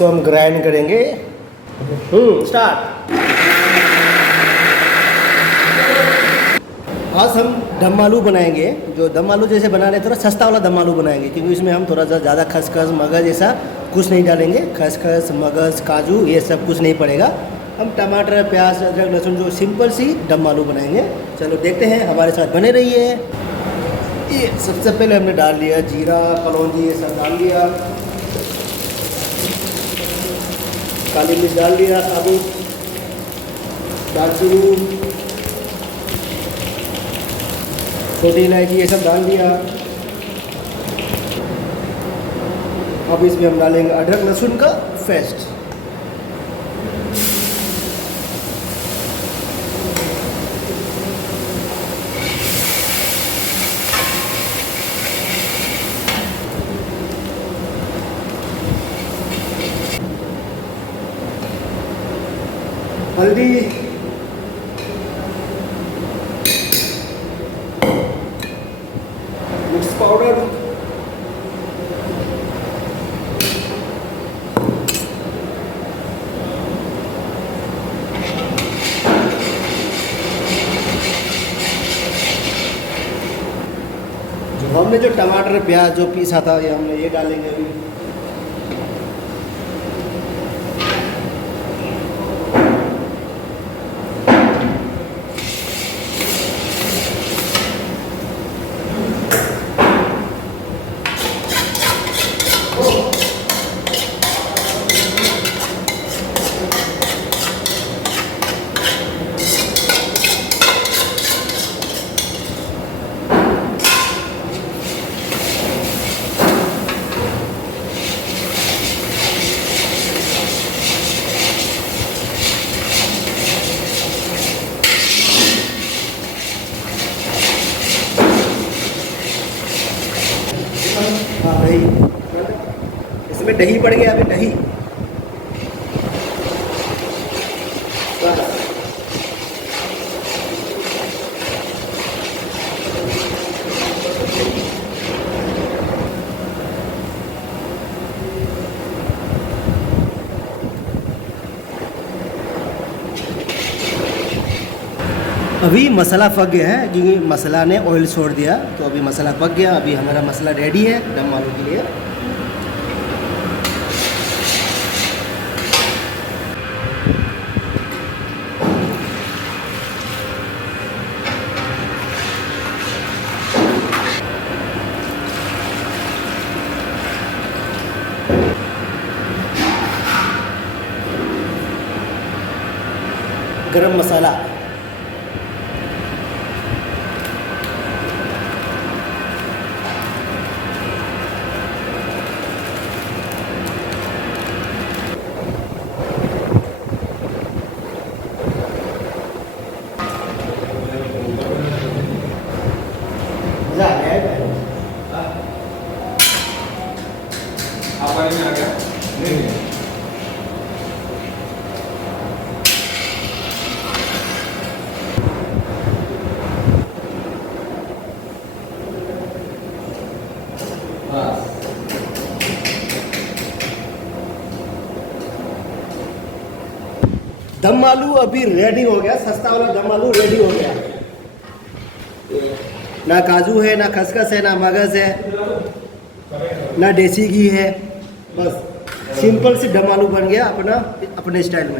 इसको हम ग्राइंड करेंगे। स्टार्ट। आज हम दम आलू बनाएंगे। जो दम आलू जैसे बना रहे हैं, थोड़ा सस्ता वाला दम आलू बनाएंगे, क्योंकि इसमें हम थोड़ा सा ज़्यादा खसखस मगज़ ऐसा कुछ नहीं डालेंगे। खसखस मगज़ काजू ये सब कुछ नहीं पड़ेगा। हम टमाटर प्याज अदरक लहसुन जो सिंपल सी दम आलू बनाएंगे। चलो देखते हैं, हमारे साथ बने रहिए। ये सबसे पहले हमने डाल लिया जीरा कलौंजी ये सब डाल लिया, काली मिर्च डाल दिया साबुत, दालचीनी छोटी इलायची ये सब डाल दिया। अब इसमें हम डालेंगे अदरक लहसुन का पेस्ट। हल्दी, मिक्स पाउडर, हमने जो टमाटर प्याज जो पीसा था ये हमने ये डालेंगे अभी। हाँ दही, इसमें दही पड़ गया अभी दही। अभी मसाला पक गया है, क्योंकि मसाला ने ऑयल छोड़ दिया, तो अभी मसाला पक गया। अभी हमारा मसाला रेडी है दम आलू के लिए। गरम मसाला, में आ गया नहीं दम आलू अभी रेडी हो गया। सस्ता वाला दम आलू रेडी हो गया। ना काजू है, ना खसखस है, ना मगज है, ना देसी घी है। बस सिंपल सी दम आलू बन गया अपने स्टाइल में।